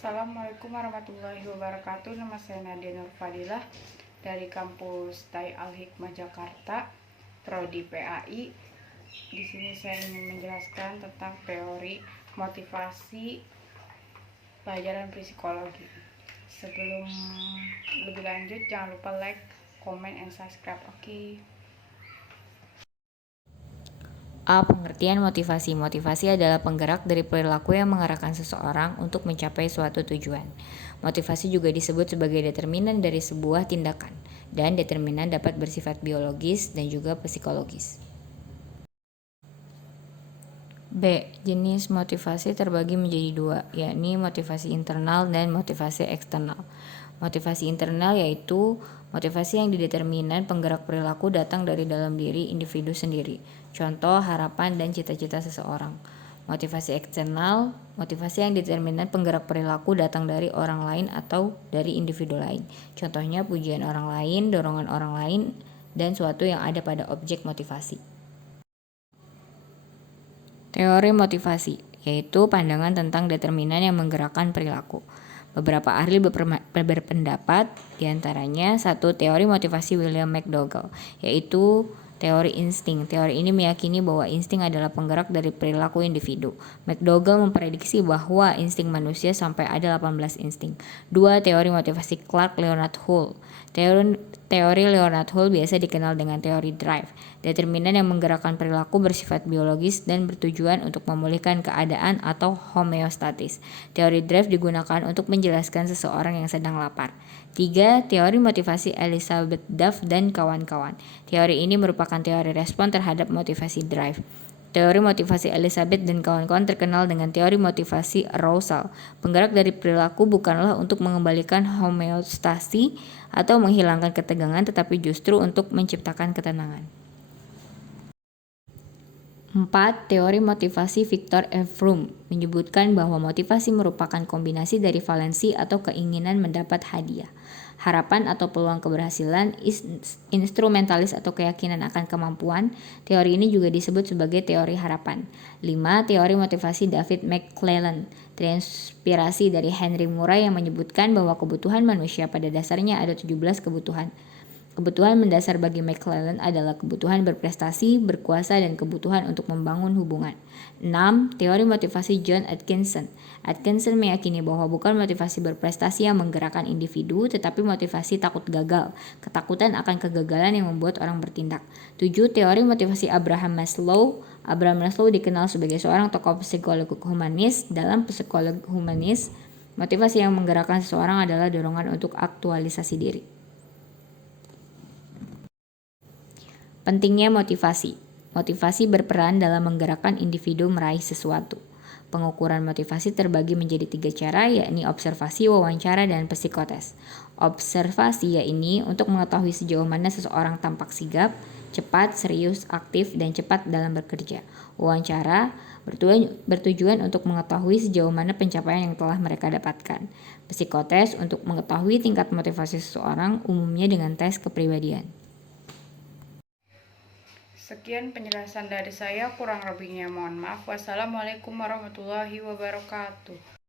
Assalamualaikum warahmatullahi wabarakatuh. Nama saya Nadia Nur Fadilah dari kampus Tai Al Hikmah Jakarta, Prodi PAI. Di sini saya ingin menjelaskan tentang teori motivasi pelajaran psikologi. Sebelum lebih lanjut, jangan lupa like, comment, and subscribe. Oke. A. Pengertian motivasi. Motivasi adalah penggerak dari perilaku yang mengarahkan seseorang untuk mencapai suatu tujuan. Motivasi juga disebut sebagai determinan dari sebuah tindakan, dan determinan dapat bersifat biologis dan juga psikologis. B. Jenis motivasi terbagi menjadi dua, yakni motivasi internal dan motivasi eksternal. Motivasi internal yaitu motivasi yang dideterminan penggerak perilaku datang dari dalam diri individu sendiri, contoh harapan dan cita-cita seseorang. Motivasi eksternal, motivasi yang dideterminan penggerak perilaku datang dari orang lain atau dari individu lain, contohnya pujian orang lain, dorongan orang lain, dan suatu yang ada pada objek motivasi. Teori motivasi, yaitu pandangan tentang determinan yang menggerakkan perilaku. Beberapa ahli berpendapat, diantaranya satu teori motivasi William McDougall, yaitu teori insting. Teori ini meyakini bahwa insting adalah penggerak dari perilaku individu. McDougall memprediksi bahwa insting manusia sampai ada 18 insting. Dua teori motivasi Clark Leonard Hull. Teori Leonard Hull biasa dikenal dengan teori drive. Determinan yang menggerakkan perilaku bersifat biologis dan bertujuan untuk memulihkan keadaan atau homeostatis. Teori drive digunakan untuk menjelaskan seseorang yang sedang lapar. 3. Teori motivasi Elizabeth Duff dan kawan-kawan. Teori ini merupakan teori respon terhadap motivasi drive. Teori motivasi Elizabeth dan kawan-kawan terkenal dengan teori motivasi arousal. Penggerak dari perilaku bukanlah untuk mengembalikan homeostasi atau menghilangkan ketegangan, tetapi justru untuk menciptakan ketenangan. 4. Teori motivasi Viktor Fromm menyebutkan bahwa motivasi merupakan kombinasi dari valensi atau keinginan mendapat hadiah, harapan atau peluang keberhasilan, instrumentalis atau keyakinan akan kemampuan. Teori ini juga disebut sebagai teori harapan. 5. Teori motivasi David McClelland terinspirasi dari Henry Murray yang menyebutkan bahwa kebutuhan manusia pada dasarnya ada 17 kebutuhan. Kebutuhan mendasar bagi McClelland adalah kebutuhan berprestasi, berkuasa, dan kebutuhan untuk membangun hubungan. 6. Teori motivasi John Atkinson. Atkinson meyakini bahwa bukan motivasi berprestasi yang menggerakkan individu, tetapi motivasi takut gagal, ketakutan akan kegagalan yang membuat orang bertindak. 7. Teori motivasi Abraham Maslow. Abraham Maslow dikenal sebagai seorang tokoh psikolog humanis. Dalam psikolog humanis, motivasi yang menggerakkan seseorang adalah dorongan untuk aktualisasi diri. Pentingnya motivasi. Motivasi berperan dalam menggerakkan individu meraih sesuatu. Pengukuran motivasi terbagi menjadi 3 cara, yakni observasi, wawancara, dan psikotes. Observasi yaitu untuk mengetahui sejauh mana seseorang tampak sigap, cepat, serius, aktif, dan cepat dalam bekerja. Wawancara bertujuan untuk mengetahui sejauh mana pencapaian yang telah mereka dapatkan. Psikotes untuk mengetahui tingkat motivasi seseorang, umumnya dengan tes kepribadian. Sekian penjelasan dari saya, kurang lebihnya mohon maaf. Wassalamualaikum warahmatullahi wabarakatuh.